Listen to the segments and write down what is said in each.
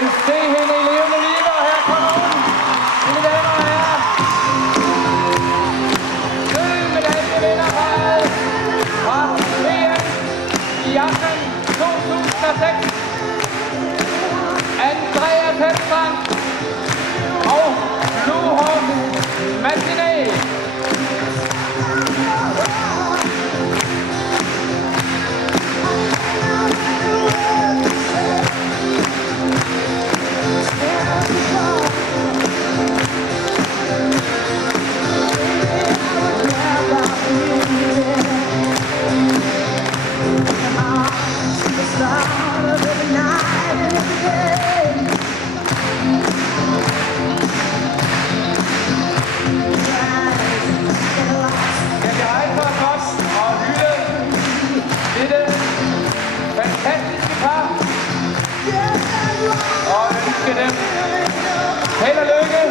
vil se hende i levende liv, og her kommer hun, mine damer og herrer. Sølvmedaljevinderparret fra VM i Japan 2006. Andreas Helstrand og Blue Horse Matinee. Dem held og lykke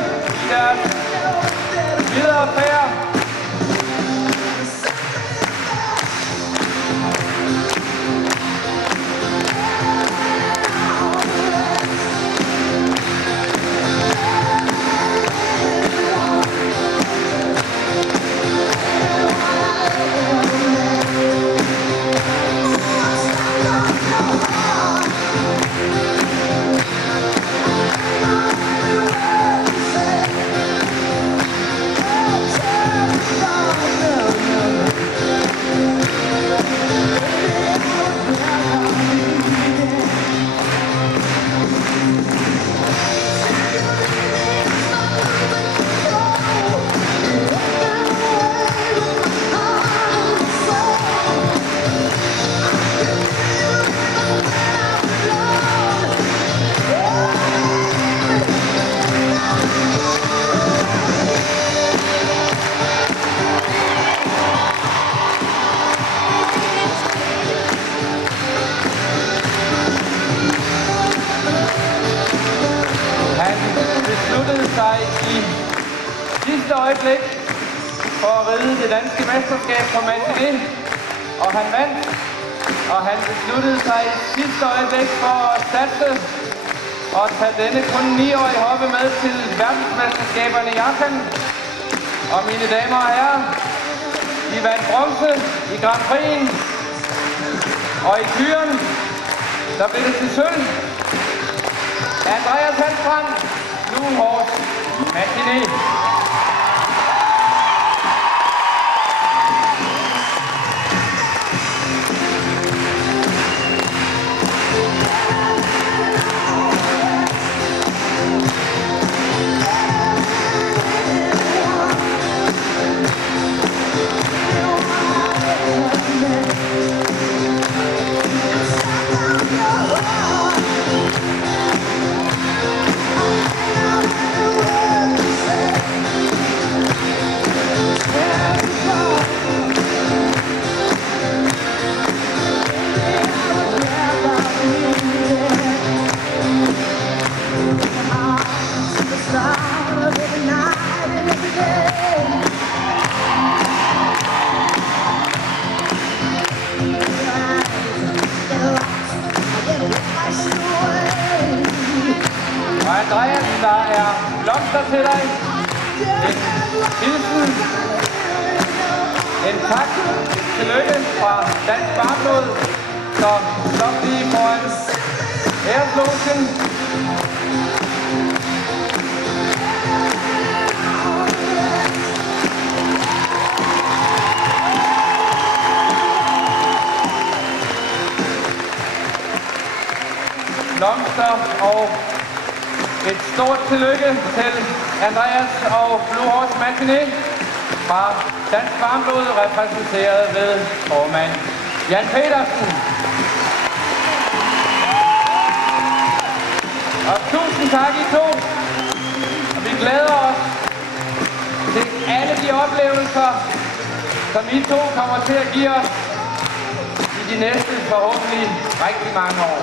i deres videre færd. Sig i sidste øjeblik for at ride det danske mesterskab på Matinee, og han vandt, og han besluttede sig i sidste øjeblik for at satse og tage denne kun 9-årige hoppe med til verdensmesterskaberne i Japan. Og mine damer og herrer, de vandt bronze i Grand Prix'en, og i fyren, der blev det til sølv. Andreas Helstrand, Blue Horse Matinee. Andreas, der er blomster til dig. En hilsen. En tak. Et tillykke fra Dansk Barnblod. Så stop lige foran æreslogen. Blomster og et stort tillykke til Andreas og Blue Horse Matinee fra Dansk Barnblod, repræsenteret ved formand Jan Petersen. Og tusind tak I to. Og vi glæder os til alle de oplevelser, som I to kommer til at give os i de næste forhåbentlig rigtig mange år.